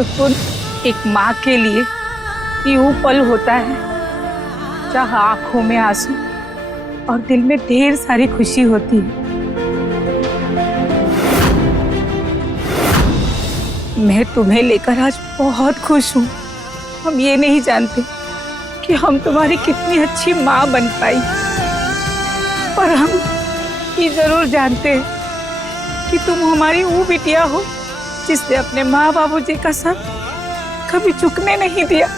सुकून एक माँ के लिए यूं पल होता है जहाँ आंखों में आंसू और दिल में ढेर सारी खुशी होती है। मैं तुम्हें लेकर आज बहुत खुश हूँ। हम ये नहीं जानते कि हम तुम्हारी कितनी अच्छी माँ बन पाई, पर हम ये जरूर जानते हैं कि तुम हमारी वो बिटिया हो जिसने अपने माँ बाबूजी का साथ कभी झुकने नहीं दिया।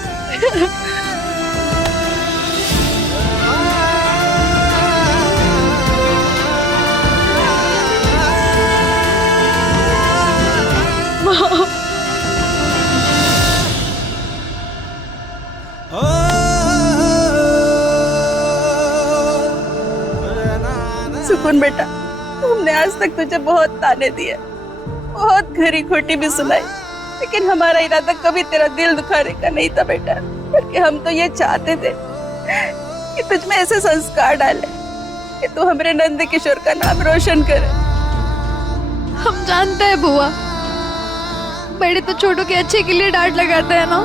सुकून बेटा, हमने आज तक तुझे बहुत ताने दिए, बहुत खरी खोटी भी सुनाई, लेकिन हमारा इरादा कभी तेरा दिल दुखाने का नहीं था बेटा। बल्कि हम तो ये चाहते थे कि तुझ में ऐसे संस्कार डाले कि तू हमारे नंद किशोर का नाम रोशन करे। हम जानते हैं बुआ, बड़े तो छोटों के अच्छे के लिए डांट लगाते हैं ना,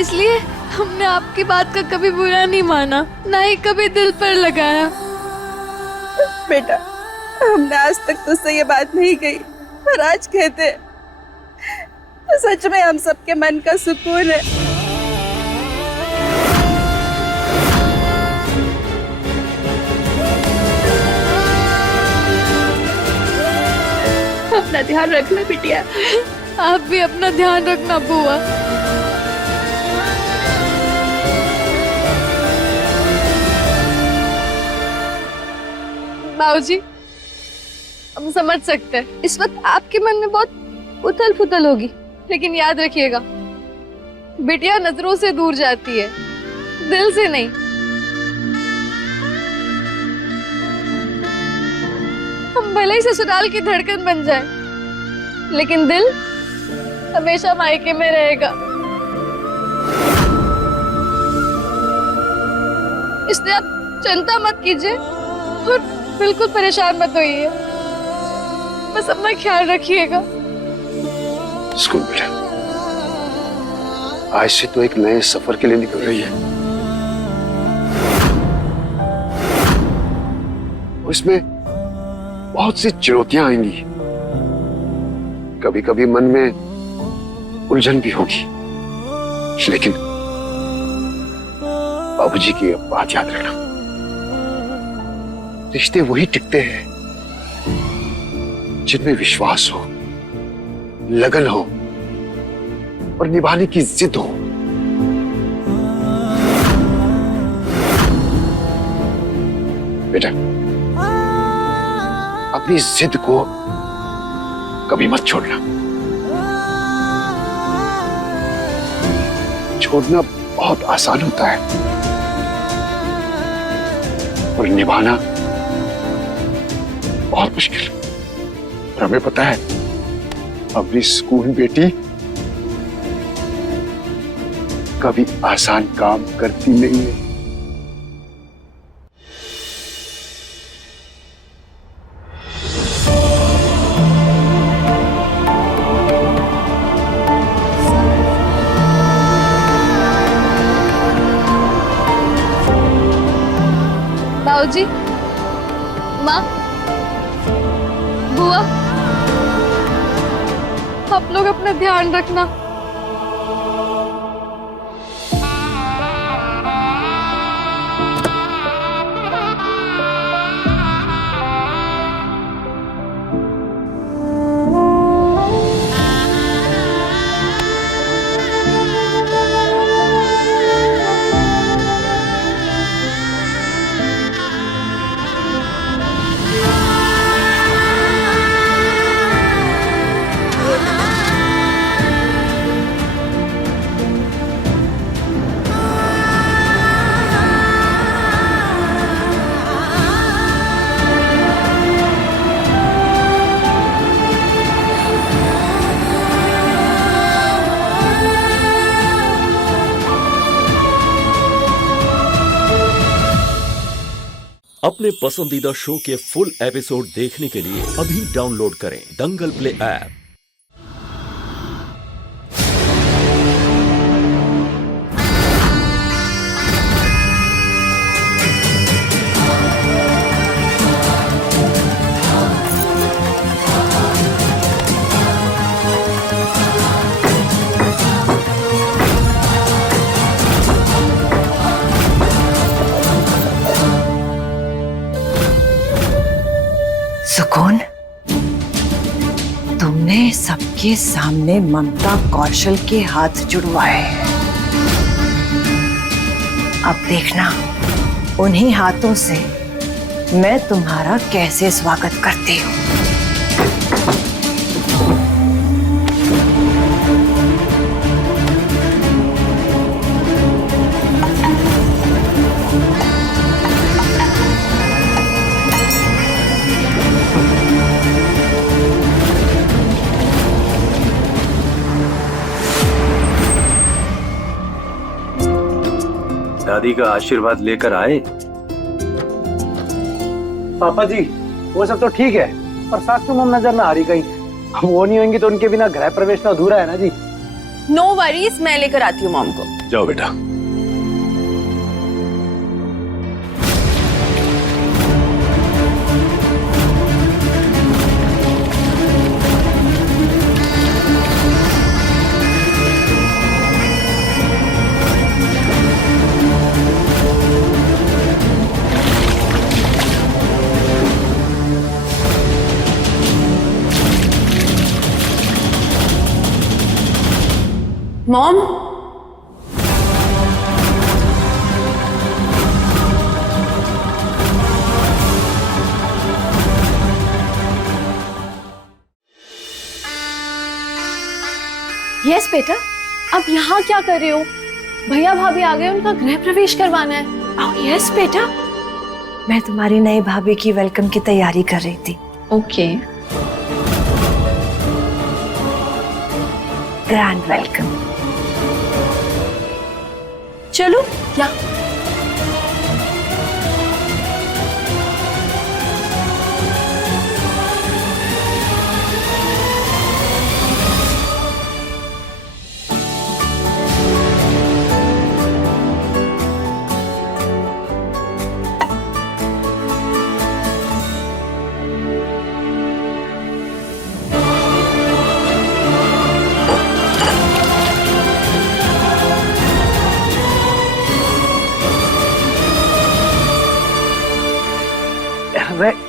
इसलिए हमने आपकी बात का कभी बुरा नहीं माना, ना ही कभी दिल पर लगाया। बेटा, हमने आज तक तुझसे ये बात नहीं कही, पर आज कहते हैं तो सच में हम सबके मन का सुकून है। अपना ध्यान रखना बिटिया। आप भी अपना ध्यान रखना बुआ। बाबूजी, हम समझ सकते हैं इस वक्त आपके मन में बहुत उथल पुथल होगी, लेकिन याद रखिएगा बिटिया नजरों से दूर जाती है, दिल से नहीं। हम भले ही ससुराल की धड़कन बन जाए, लेकिन दिल हमेशा मायके में रहेगा। इसलिए आप चिंता मत कीजिए और बिल्कुल परेशान मत होइए, बस अपना ख्याल रखिएगा। स्कूल बेटा, आज से तो एक नए सफर के लिए निकल रही है। इसमें बहुत सी चुनौतियां आएंगी, कभी कभी मन में उलझन भी होगी, लेकिन बाबूजी की बात याद रखना, रिश्ते वही टिकते हैं जिनमें विश्वास हो, लगन हो और निभाने की जिद हो। बेटा, अपनी जिद को कभी मत छोड़ना। छोड़ना बहुत आसान होता है और निभाना बहुत मुश्किल। और हमें पता है अपनी स्कूल बेटी कभी आसान काम करती नहीं है। बाबूजी, माँ, बुआ, आप लोग अपना ध्यान रखना। अपने पसंदीदा शो के फुल एपिसोड देखने के लिए अभी डाउनलोड करें दंगल प्ले ऐप। सुकून, तुमने सबके सामने ममता कौशल के हाथ जुड़वाए हैं। अब देखना उन्हीं हाथों से मैं तुम्हारा कैसे स्वागत करती हूँ। दादी का आशीर्वाद लेकर आए। पापा जी, वो सब तो ठीक है, पर सासू मम नजर ना आ रही कहीं। हम वो नहीं होंगी तो उनके बिना गृह प्रवेश तो अधूरा है ना जी। नो वरीज, मैं लेकर आती हूँ मॉम को। जाओ बेटा। मॉम, यस बेटा, अब यहाँ क्या कर रहे हो? भैया भाभी आ गए, उनका गृह प्रवेश करवाना है। ओह यस बेटा, मैं तुम्हारी नई भाभी की वेलकम की तैयारी कर रही थी। ओके। Grand welcome. चलो या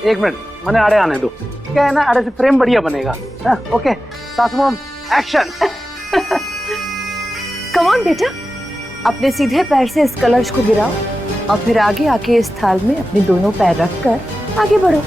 एक मिनट, मैंने आड़े आने दो। क्या है ना, आड़े से फ्रेम बढ़िया बनेगा। हाँ, ओके सासू मम, एक्शन। कम ऑन बेटा, अपने सीधे पैर से इस कलश को गिराओ और फिर आगे आके इस थाल में अपने दोनों पैर रखकर आगे बढ़ो।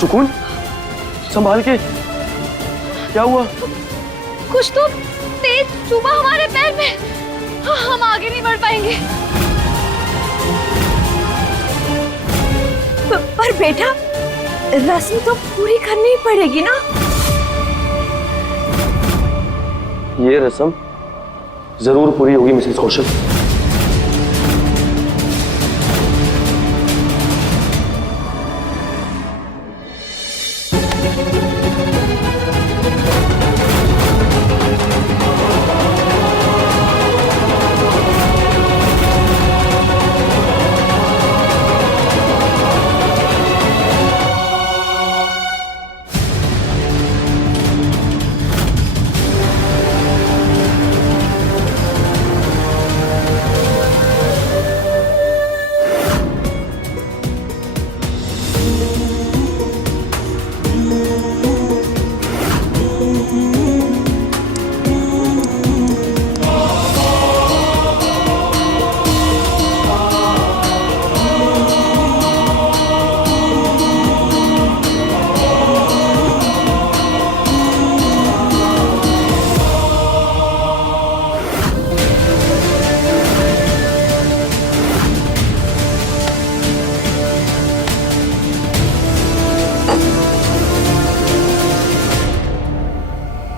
सुकून, संभाल के। क्या हुआ? कुछ तो तेज चुभा हमारे पैर में, हम आगे नहीं बढ़ पाएंगे। पर बेटा, रस्म तो पूरी करनी ही पड़ेगी ना। ये रस्म जरूर पूरी होगी मिसेस कौशल।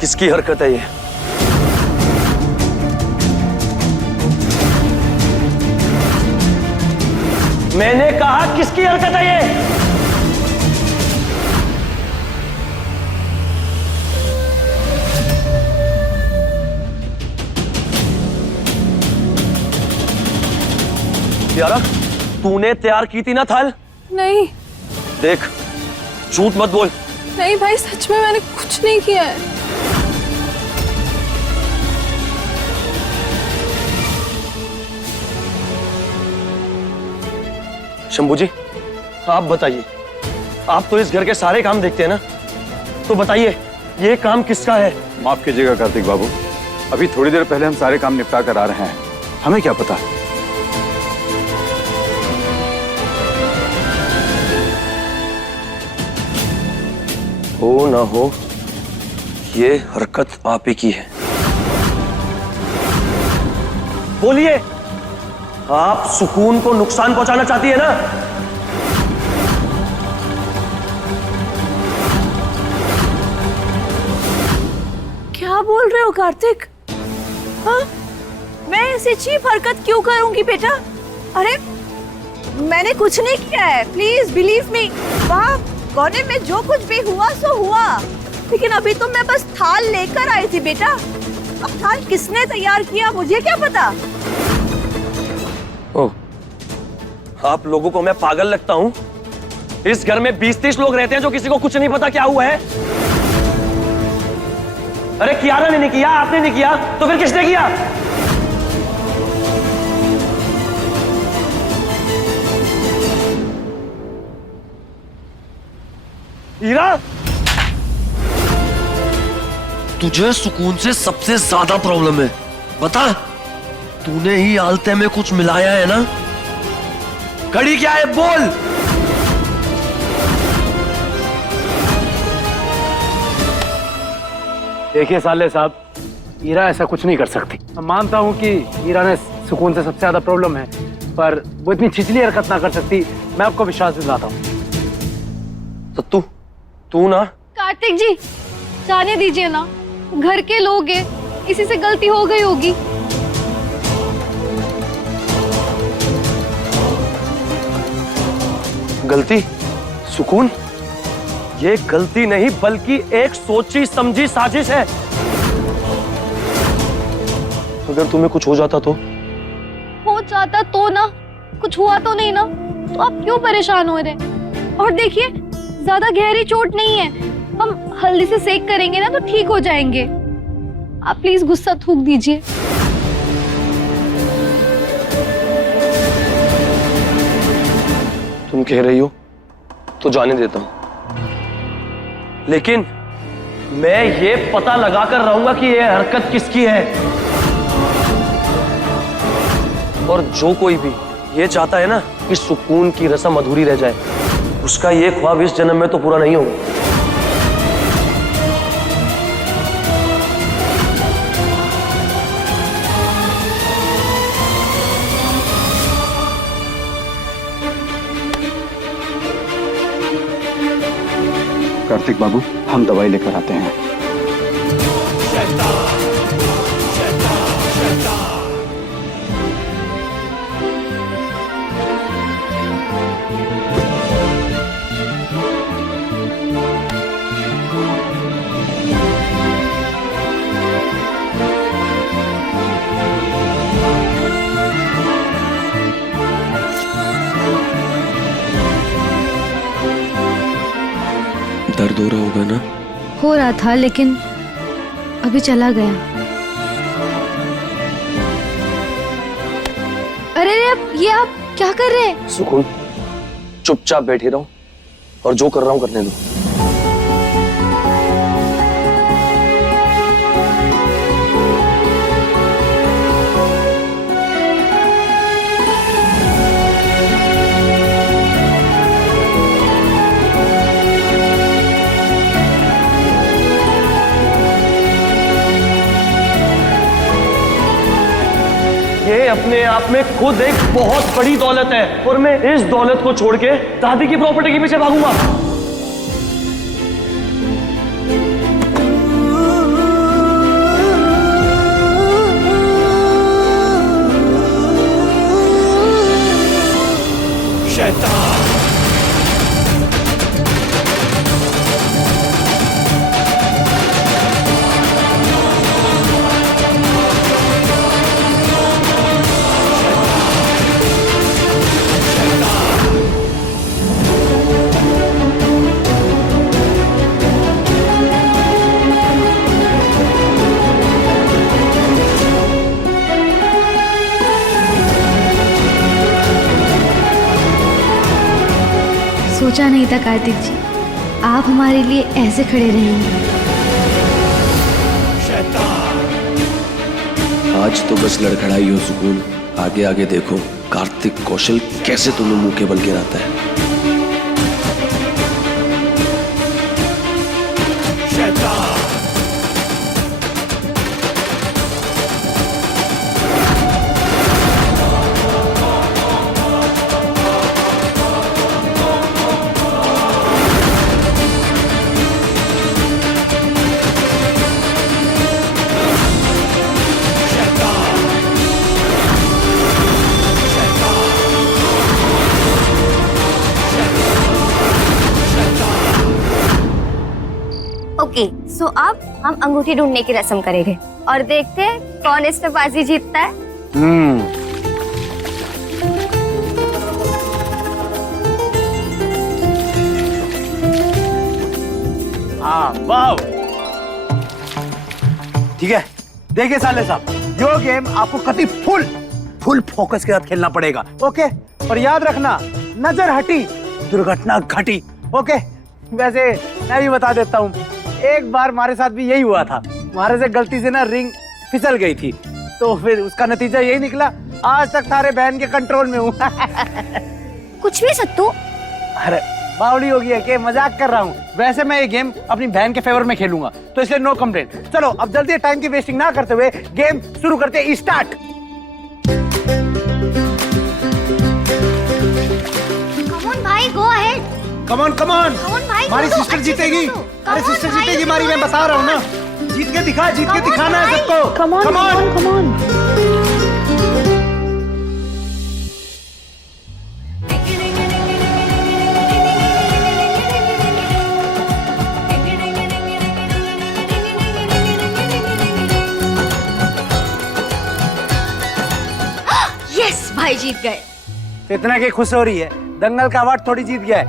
किसकी हरकत है ये? मैंने कहा किसकी हरकत है ये? यारा, तूने तैयार की थी ना थाल? नहीं देख, झूठ मत बोल। नहीं भाई, सच में मैंने कुछ नहीं किया है। शंभू जी, आप बताइए, आप तो इस घर के सारे काम देखते हैं ना, तो बताइए ये काम किसका है? माफ कीजिएगा कार्तिक बाबू, अभी थोड़ी देर पहले हम सारे काम निपटा कर आ रहे हैं, हमें क्या पता। हो ना हो, ये हरकत आप ही की है। बोलिए, आप सुकून को नुकसान पहुंचाना चाहती है ना? क्या बोल रहे हो कार्तिक? हाँ, मैं ऐसी चीप हरकत क्यों करूंगी बेटा? अरे मैंने कुछ नहीं किया है, प्लीज बिलीव मी। वहाँ कोने में जो कुछ भी हुआ सो हुआ, लेकिन अभी तो मैं बस थाल लेकर आई थी बेटा। अब थाल किसने तैयार किया मुझे क्या पता। ओह, आप लोगों को मैं पागल लगता हूं? इस घर में 20-30 लोग रहते हैं जो किसी को कुछ नहीं पता क्या हुआ है। अरे कियारा ने नहीं किया, आपने नहीं किया, तो फिर किसने किया? हीरा, तुझे सुकून से सबसे ज्यादा प्रॉब्लम है, बता। तूने ही आलते में कुछ मिलाया है ना? कड़ी क्या है, बोल। देखिए साले साहब, हीरा ऐसा कुछ नहीं कर सकती। मैं मानता हूँ कि हीरा ने सुकून से सबसे ज्यादा प्रॉब्लम है, पर वो इतनी छिछली हरकत ना कर सकती। मैं आपको विश्वास दिलाता हूँ। तो तू ना। कार्तिक जी, जाने दीजिए ना, घर के लोग हैं, किसी से गलती हो गई होगी। गलती? सुकून, ये गलती नहीं बल्कि एक सोची समझी साजिश है। अगर तुम्हें कुछ हो जाता तो? हो जाता तो ना, कुछ हुआ तो नहीं ना, तो आप क्यों परेशान हो रहे हैं? और देखिए, ज्यादा गहरी चोट नहीं है, हम हल्दी से सेक करेंगे ना तो ठीक हो जाएंगे। आप प्लीज गुस्सा थूक दीजिए। तुम कह रही हो तो जाने देता हूं, लेकिन मैं ये पता लगा कर रहूंगा कि यह हरकत किसकी है। और जो कोई भी ये चाहता है ना कि सुकून की रस्म अधूरी रह जाए, उसका ये ख्वाब इस जन्म में तो पूरा नहीं होगा। कार्तिक बाबू, हम दवाई लेकर आते हैं। दर्द हो रहा होगा ना? हो रहा था, लेकिन अभी चला गया। अरे ये आप क्या कर रहे हैं? सुकून, चुपचाप बैठे रहो और जो कर रहा हूं करने दो। ये अपने आप में खुद एक बहुत बड़ी दौलत है, और मैं इस दौलत को छोड़ के दादी की प्रॉपर्टी के पीछे भागूंगा? सोचा नहीं था कार्तिक जी, आप हमारे लिए ऐसे खड़े रहेंगे। आज तो बस लड़खड़ाई हो सुकून, आगे आगे देखो कार्तिक कौशल कैसे तुम्हें मुंह के बल गिराता है। ओके, सो अब हम अंगूठी ढूंढने की रस्म करेंगे और देखते हैं कौन इस पे बाजी जीतता है। हाँ, वाह। ठीक है, देखिए साले साहब, यो गेम आपको कति फुल फोकस के साथ खेलना पड़ेगा, ओके? और याद रखना, नजर हटी दुर्घटना घटी, ओके? वैसे मैं भी बता देता हूँ, एक बार हमारे साथ भी यही हुआ था। हमारे से गलती से ना रिंग फिसल गई थी, तो फिर उसका नतीजा यही निकला, आज तक थारे बहन के कंट्रोल में हूँ। कुछ भी सत्तू। अरे बावली होगी है कि मजाक कर रहा हूँ। वैसे मैं ये गेम अपनी बहन के फेवर में खेलूंगा, तो इसलिए नो कंप्लेंट। चलो अब जल्दी टाइम की वेस्टिंग ना करते हुए गेम शुरू करते हैं, स्टार्ट। कमॉन भाई, गो अहेड। कमॉन कमॉन, भाई, हमारी सिस्टर जीतेगी। अरे सिस्टर जीतेगी हमारी, मैं बता रहा हूँ ना। जीत के दिखाना है सबको। Come on come on. यस, भाई जीत गए। इतना की खुश हो रही है, दंगल का अवार्ड थोड़ी जीत गया है।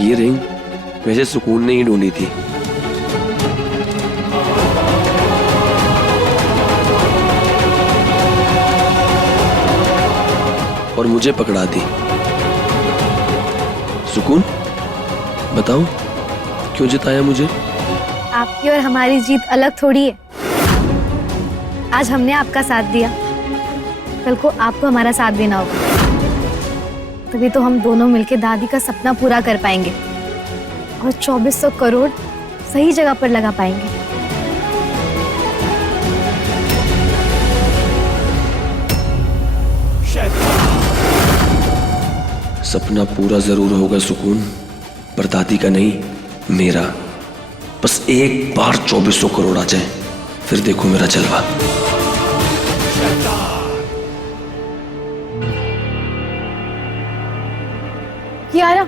ये रिंग वैसे सुकून ने ही ढूंढी थी। और मुझे पकड़ा दी। सुकून, बताओ क्यों जिताया मुझे? आपकी और हमारी जीत अलग थोड़ी है। आज हमने आपका साथ दिया, कल को आपको हमारा साथ देना होगा, तभी तो हम दोनों मिलकर दादी का सपना पूरा कर पाएंगे और 2400 करोड़ सही जगह पर लगा पाएंगे। सपना पूरा जरूर होगा सुकून, पर दादी का नहीं, मेरा। बस एक बार 2400 करोड़ आ जाए, फिर देखो मेरा जलवा। कियारा,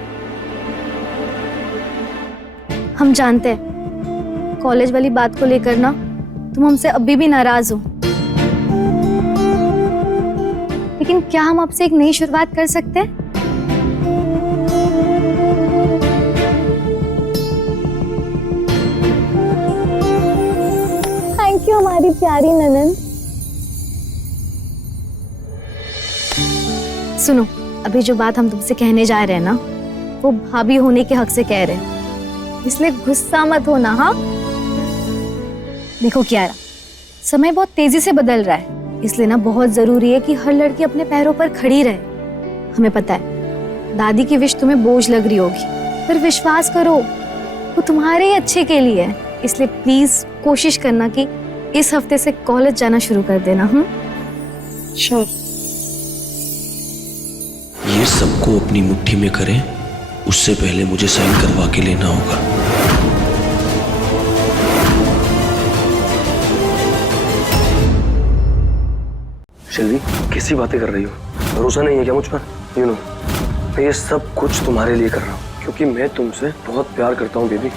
हम जानते हैं कॉलेज वाली बात को लेकर ना तुम हमसे अभी भी नाराज हो, लेकिन क्या हम आपसे एक नई शुरुआत कर सकते हैं? थैंक यू हमारी प्यारी ननन। सुनो, अभी जो बात हम तुमसे कहने जा रहे हैं ना, वो भाभी होने के हक से कह रहे हैं, इसलिए गुस्सा मत होना। हाँ देखो कियारा, समय बहुत तेजी से बदल रहा है, इसलिए ना बहुत जरूरी है कि हर लड़की अपने पैरों पर खड़ी रहे। हमें पता है दादी की विश तुम्हें बोझ लग रही होगी, पर विश्वास करो वो तुम्हारे ही अच्छे के लिए है, इसलिए प्लीज कोशिश करना कि इस हफ्ते से कॉलेज जाना शुरू कर देना। श्योर। ये सबको अपनी मुट्ठी में करें, उससे पहले मुझे साइन करवा के लेना होगा। सेल्वी, कैसी बातें कर रही हो? भरोसा नहीं है क्या मुझ पर? यू नो, मैं ये सब कुछ तुम्हारे लिए कर रहा हूँ क्योंकि मैं तुमसे बहुत प्यार करता हूँ बेबी।